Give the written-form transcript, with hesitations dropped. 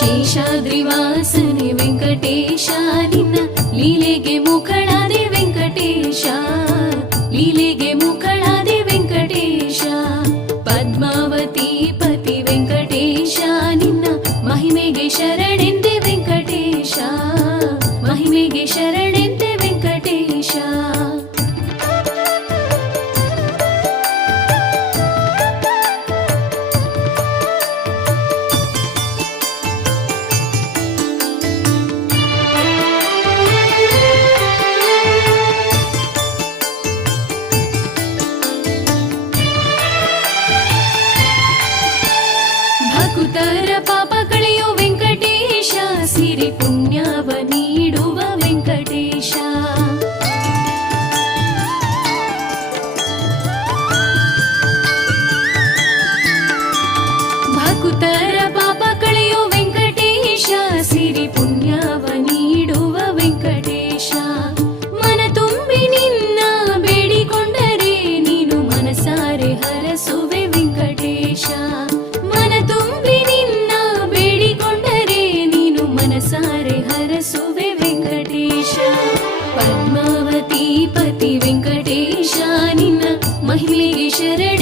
ಶೇಷಾದ್ರಿವಾಸನೆ ವೆಂಕಟೇಶ ನಿನ್ನ ಲೀಲೆಗೆ ಮುಖಳಾದೆ ವೆಂಕಟೇಶ, ಲೀಲೆಗೆ ಮುಖಳಾದೆ ವೆಂಕಟೇಶ. ಪದ್ಮಾವತಿ ಪತಿ ವೆಂಕಟೇಶ ನಿನ್ನ ಮಹಿಮೆಗೆ ಶರಣೆಂದೆ ವೆಂಕಟೇಶ, ಮಹಿಮೆಗೆ ಶರಣೆಂದೆ ವೆಂಕಟೇಶ. ಭಕ್ತರ ಪಾಪ ಕಳೆಯೋ ವೆಂಕಟೇಶ, ಸಿರಿ ಪುಣ್ಯವ ನೀಡುವ ವೆಂಕಟೇಶ. ಭಕ್ತರ ಪಾಪ ಕಳೆಯೋ ವೆಂಕಟೇಶ, ಸಿರಿ ಪುಣ್ಯವ ನೀಡುವ ವೆಂಕಟೇಶ. ಮನ ತುಂಬಿ ನಿನ್ನ ಬೇಡಿಕೊಂಡರೆ ನೀನು ಮನಸಾರೆ ಹರಸುವೆ ವೆಂಕಟೇಶ, ಮನ ತುಂಬಿ ನಿನ್ನ ಬೇಡಿಕೊಂಡರೆ ನೀನು ಮನಸಾರೆ ಹರಸುವೆ ವೆಂಕಟೇಶ. ಪದ್ಮಾವತಿ ಪತಿ ವೆಂಕಟೇಶ ನಿನ್ನ ಮಹಿಮೆಗೆ ಶರಣ